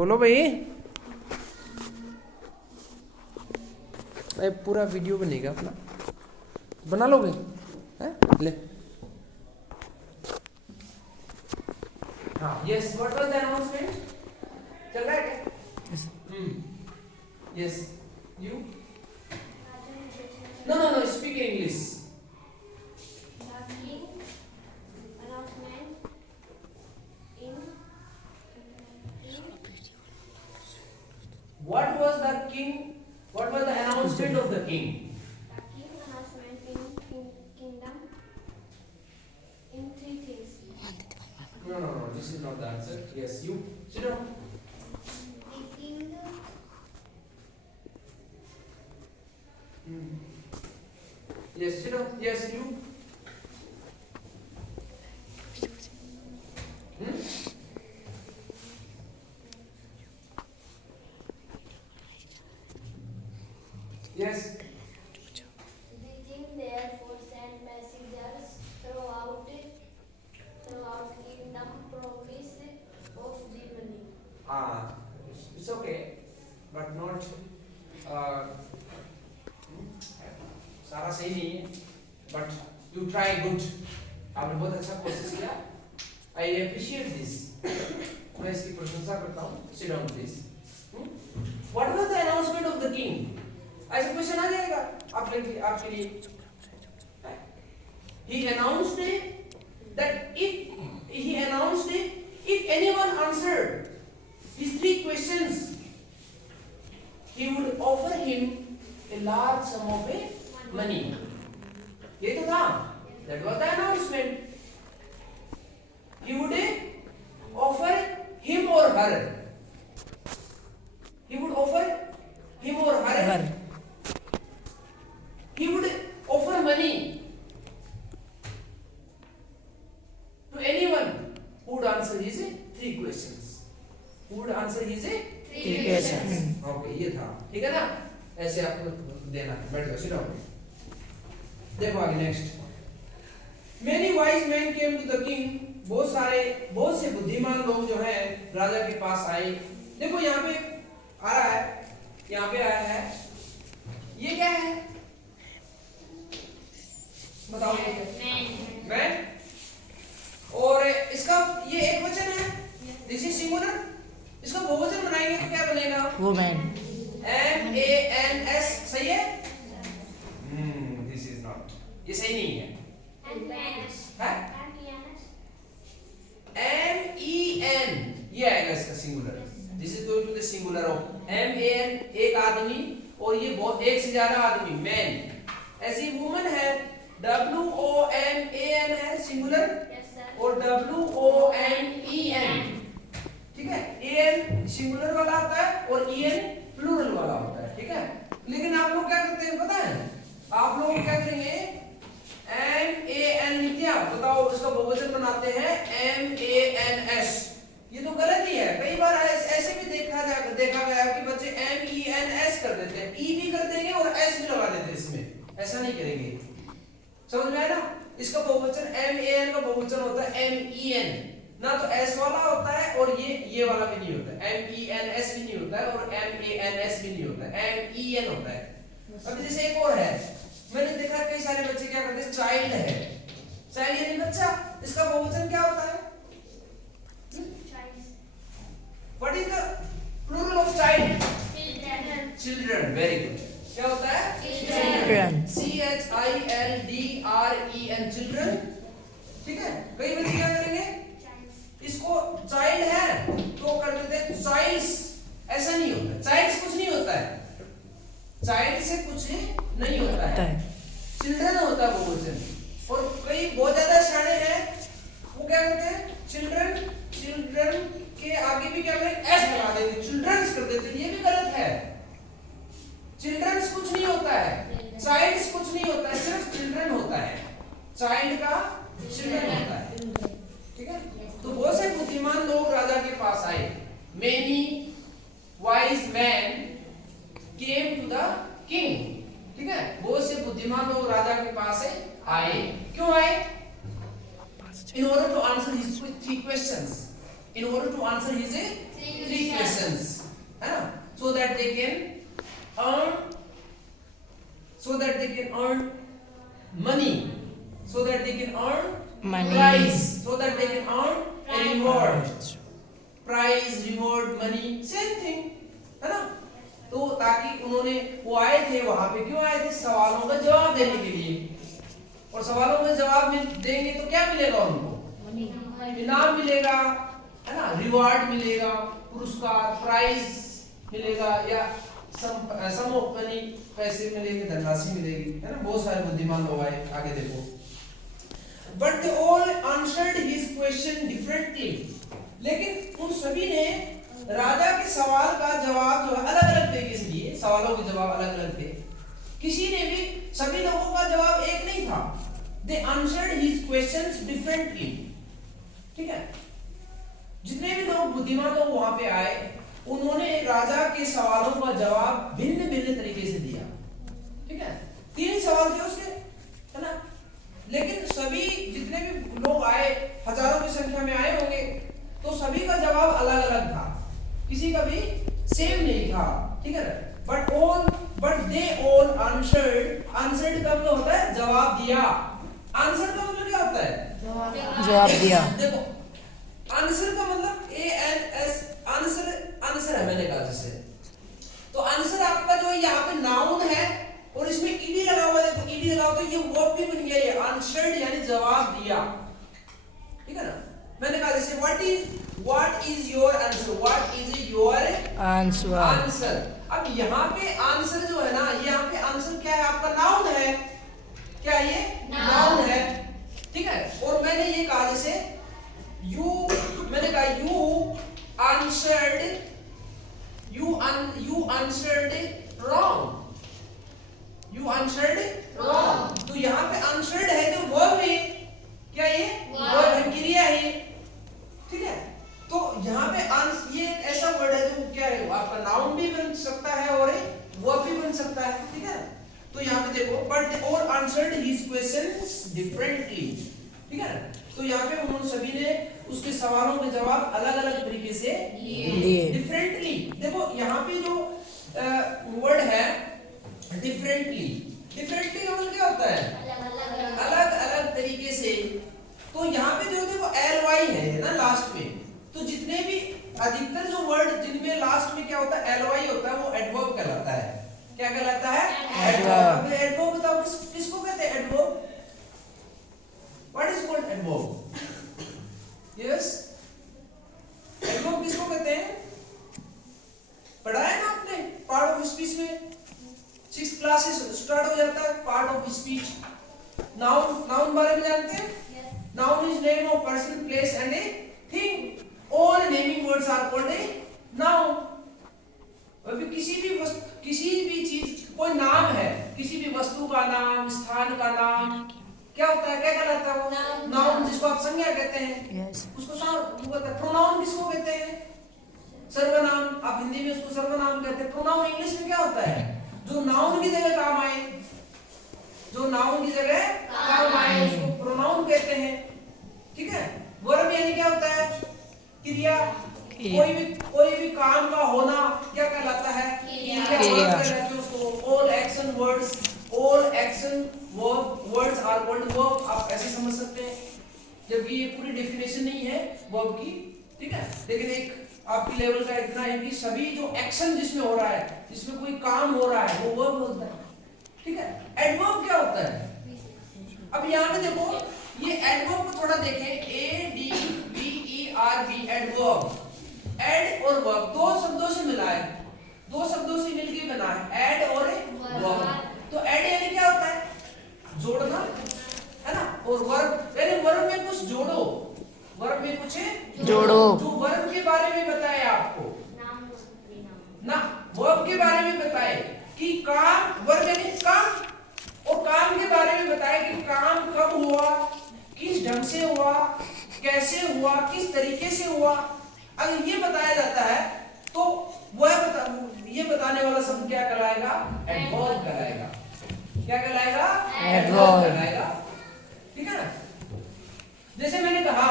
बोलो भाई। पूरा वीडियो बनेगा अपना, बना लोगे हैं? ले हाँ yes what was the announcement चल रहा है क्या? Yes you no no no speak English. What was the king? What was the announcement of the king? The king announcement in kingdom in three things. No. This is not the answer. Yes, you sit down. The king Yes, sit down. Yes, you. Yes. The king therefore sent messengers throughout kingdom promise of the money. It's okay, but not. सारा सही नहीं है, but you try good. आपने बहुत अच्छा कोशिश किया. I appreciate this. मैं इसकी प्रशंसा करता हूँ. Sit down, please. What was the announcement of the king? ऐसा क्वेश्चन आ जाएगा आपके लिए. He announced that if anyone answered his three questions, he would offer him a large sum of money. ये तो था. That was the announcement. He would offer him or her. He would offer him or her. He would offer money to anyone who would answer his three questions. Who would answer his three questions. Okay, ये था. ठीक है ना? ऐसे आपको देना. बैठ जाओ, sit down. देखो आगे next. Many wise men came to the king. बहुत से बुद्धिमान लोग जो हैं राजा के पास आए. देखो यहाँ पे आ रहा है. यहाँ पे आया है. ये क्या है? बताओ ये क्या? मैन. और इसका ये एक वचन है. This is singular. इसका बहुवचन बनाएंगे तो क्या बनेगा? वुमेन. MANS सही है? This is not. ये सही नहीं है. MEN ये आएगा इसका singular. This is going to the singular of MAN एक आदमी और ये बहुत एक से ज्यादा आदमी मैन. ऐसी वुमन है WOMAN है सिंगुलर. Yes sir. और WOMEN ठीक है. AN सिंगुलर वाला आता है और EN प्लूरल वाला होता है. ठीक है. लेकिन आप लोग क्या करते हैं पता है? आप लोग क्या करेंगे? MAN क्या बताओ उसका बहुवचन बनाते हैं MANS. ये तो गलत ही है. कई बार ऐसे भी देखा गया कि बच्चे MENS कर देते हैं. E भी कर देंगे और S भी लगा देते हैं इसमें. ऐसा नहीं करेंगे. समझ में आया ना? इसका बहुवचन MAN का बहुवचन होता है MEN. ना तो S वाला होता है और ये वाला भी नहीं होता है. MENS भी नहीं होता है और MANS भी नहीं होता है. MEN होता है. अब जैसे एक और है. मैंने देखा कई सारे बच्चे क्या करते हैं चाइल्ड है. चाइल्ड यानी बच्चा. इसका बहुवचन क्या होता है? What is the plural of child? Children. Very good. क्या होता है? Children. CHILDREN children. ठीक है. कई बच्चे क्या करेंगे? इसको चाइल्ड है तो कर देते हैं चाइल्ड्स. ऐसा नहीं होता. चाइल्ड्स कुछ नहीं होता है. चाइल्ड से कुछ नहीं होता है. चिल्ड्रन होता है बहुवचन. और कई बहुत ज्यादा शाणे हैं वो क्या करते हैं? चिल्ड्रन के आगे भी क्या करें? एस लगा देते. चिल्ड्रंस कर देते. ये भी गलत है. चिल्ड्रंस कुछ नहीं होता है. चाइल्ड्स कुछ नहीं होता है. सिर्फ चिल्ड्रन होता है. चाइल्ड का चिल्ड्रन होता है. ठीक है. तो बहुत से बुद्धिमान लोग राजा के पास आए. Many wise men came to the king. ठीक है. बहुत से बुद्धिमान लोग राजा के पास आए. क्यों आए? In order to answer his three questions. In order to answer his three questions. they can earn, so that they can earn money, so that they can earn Money. prize, so that they can earn a reward. Prize, reward, money, same thing है ना। तो ताकि उन्होंने वो आए थे वहां पे, क्यों आए थे? सवालों का जवाब देने के लिए। और सवालों का जवाब देंगे तो क्या मिलेगा उनको? इनाम मिलेगा, है ना, रिवॉर्ड मिलेगा, पुरस्कार, प्राइज मिलेगा, या सम ऑफ मनी, पैसे मिलेंगे, धनराशि मिलेगी, है ना। बहुत सारे बुद्धिमान लोग आए। आगे देखो, but they all answered his question differently, लेकिन उन सभी ने राजा के सवाल का जवाब जो है अलग अलग तरीके से दिए। सवालों के जवाब अलग अलग थे। किसी ने भी, सभी लोगों का जवाब एक नहीं था। दे आंसर्ड हिज क्वेश्चंस डिफरेंटली, ठीक है। जितने भी लोग बुद्धिमान लोग वहां पे आए, उन्होंने राजा के सवालों का जवाब भिन्न भिन्न तरीके से दिया, ठीक है। 3 सवाल थे उसके, है ना। लेकिन सभी जितने भी लोग आए, हजारों की संख्या में आए होंगे, तो सभी का जवाब अलग अलग था, किसी का भी सेम नहीं था, ठीक है। But they all answered, answered का मतलब होता है जवाब दिया। आंसर का मतलब क्या होता है? जवाब दिया। देखो, आंसर का मतलब ANS, आंसर, आंसर है, मैंने कहा जैसे। तो आंसर आपका जो यहाँ पे नाउन है और इसमें ईडी लगा हुआ है, देखो ईडी लगा हुआ तो ये वर्ब भी बन गया, ये आंसर्ड यानी जवाब दिया, ठीक है ना। मैंने कहा जैसे what is your answer, what is your answer. अब यहाँ पे आंसर जो है ना, यहाँ पे आंसर क्या है? आपका नाउन है। क्या ये नाउन है, ठीक है। और मैंने ये कहा जैसे मैंने कहा यू आंसर्ड रॉन्ग, तो यहाँ पे आंसर्ड है जो वर्ब है। क्या ये वर्ब है, क्रिया है, ठीक है। तो यहाँ पे ये एक ऐसा वर्ड है जो क्या है, आपका नाउन भी बन सकता है और वर्ब भी बन सकता है, ठीक है। तो यहाँ पे देखो, but they all answered his questions differently, ठीक है। तो यहाँ पे उन्होंने सभी ने उसके सवालों के जवाब अलग अलग तरीके से दिए, डिफरेंटली। देखो यहाँ पे जो वर्ड है डिफरेंटली, डिफरेंटली का मतलब क्या होता है? अलग अलग तरीके से। तो यहाँ पे जो देखो ly है ना लास्ट में, तो जितने भी अधिकतर जो वर्ड जिनमें लास्ट में क्या होता है, ly होता है, वो एडवर्ब कहलाता है। क्या कहलाता है? एडवर्ब। एडवर्ब बताओ किसको कहते हैं? Adverb, what is called adverb? Yes, adverb किसको कहते हैं? पढ़ा है ना आपने पार्ट ऑफ स्पीच में, 6 क्लासेस स्टार्ट हो जाता है पार्ट ऑफ स्पीच। नाउन बारे में जानते हैं? Noun is name of person, place and a thing. All naming words are called a noun. अभी किसी भी चीज, कोई नाम है, किसी भी वस्तु का नाम, स्थान का नाम, क्या होता है? क्या कहलाता है वो? नाउन, जिसको आप संज्ञा कहते हैं। उसको प्रोनाउन किसको कहते हैं? सर्वनाम। आप हिंदी में उसको सर्वनाम कहते हैं। प्रोनाउन इंग्लिश में क्या होता है? जो नाउन की जगह काम आए, जो नाउन की जगह काम आए उसको प्रोनाउन कहते हैं, ठीक है। वर्ब यानी क्या होता है? क्रिया। कोई भी काम का होना क्या कहलाता है? क्रिया। All action words, all action words are called verb. आप ऐसे समझ सकते हैं, जबकि ये पूरी डेफिनेशन नहीं है वर्ब की, ठीक है। लेकिन एक आपकी लेवल का इतना है कि सभी जो एक्शन जिसमें हो रहा है, जिसमें कोई काम हो रहा है, वो वर्ब होता है, ठीक है। एडवर्ब क्या होता है? अब यहाँ पे देखो, ये एडवर्ब को थोड़ा देखें, ADVERB, एडवर्ब। एड और वर्ब दो शब्दों से मिला है, दो शब्दों से मिलकर बना है, एड और वर्ब। तो एड यानी क्या होता है? जोड़ना, है ना। और वर्ब यानी वर्ब में कुछ जोड़ो, वर्ब में कुछ जोड़ो। जो वर्ब के बारे में बताए आपको ना, वर्ब के बारे में बताए कि काम, वर्ब यानी काम, और काम के बारे में बताए कि काम कब हुआ, किस ढंग से हुआ, कैसे हुआ, किस तरीके से हुआ। अगर ये बताया जाता है तो ये बताने वाला शब्द क्या कहलाएगा? एडवर्ब कहलाएगा। क्या कहलाएगा? एडवर्ब कहलाएगा, ठीक है ना। जैसे मैंने कहा,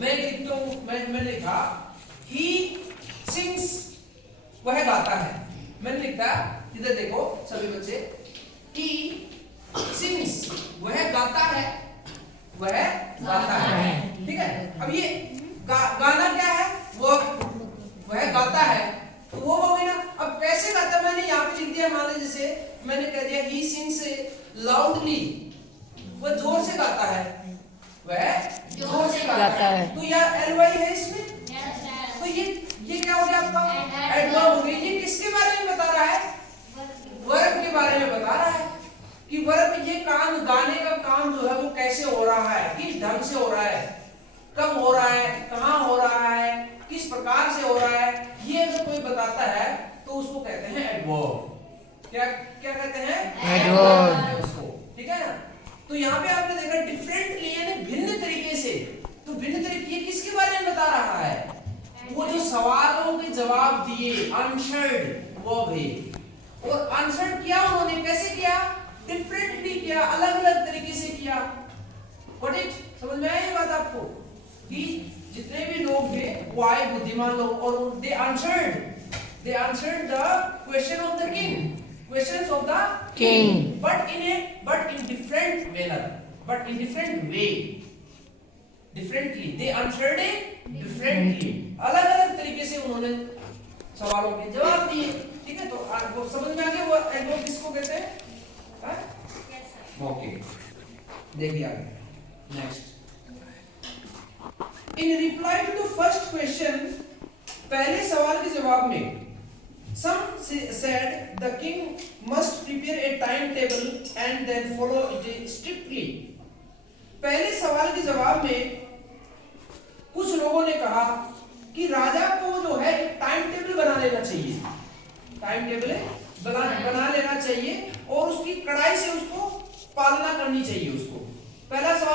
मैंने लिखा ही सिंग्स, वह गाता है। मैंने लिखा इधर देखो सभी बच्चे, he sings, वह गाता है, वह गाता है, ठीक है। अब ये गाना क्या है, वो वह गाता है, तो वो हो गई ना। अब कैसे गाता है, मैंने यहाँ पे लिख दिया, मान लीजिए जैसे मैंने कह दिया he sings loudly, वह जोर से गाता है, वह जोर से गाता है, तो यह ly है इसमें, तो ये क्या हो गया आपका एडवर्ब हो गया। ये किसके बारे में बता रहा है, वर्ब के बारे में बता रहा है कि वर्ब ये काम, गाने का काम जो है वो कैसे हो रहा है, किस ढंग से हो रहा है, कब हो रहा है, कहाँ हो रहा है, किस प्रकार से हो रहा है, ये अगर कोई बताता है तो उसको कहते हैं एडवर्ब। क्या क्या कहते हैं, एडवर्ब उसको, ठीक है ना। तो यहाँ पे आपने देखा डिफरेंटली यानी भिन्न तरीके से, तो भिन्न तरीके ये किसके बारे में बता रहा है, वो जो सवालों के जवाब दिए आंसर्ड वो भी, और आंसर किया उन्होंने कैसे किया, डिफरेंटली किया, अलग अलग तरीके से किया। व्हाट इट, समझ में आया ये बात आपको कि जितने भी लोग थे वो आए बुद्धिमान लोग और they answered the question of the king, questions of the king, but in different manner, but in different way, differently they answered it differently, अलग अलग तरीके से उन्होंने सवालों के जवाब दिए, ठीक है। तो आपको समझ में आ गया वो एडवर्ब किसको कहते हैं, ओके। देखिए आगे next, in reply to the first question, पहले सवाल के जवाब में some said the king must prepare a timetable and then follow it strictly। पहले सवाल के जवाब में कुछ लोगों ने कहा कि राजा को जो है एक टाइम टेबल बना लेना चाहिए, टाइम टेबल बना लेना चाहिए और उसकी कड़ाई से उसको पालना करनी चाहिए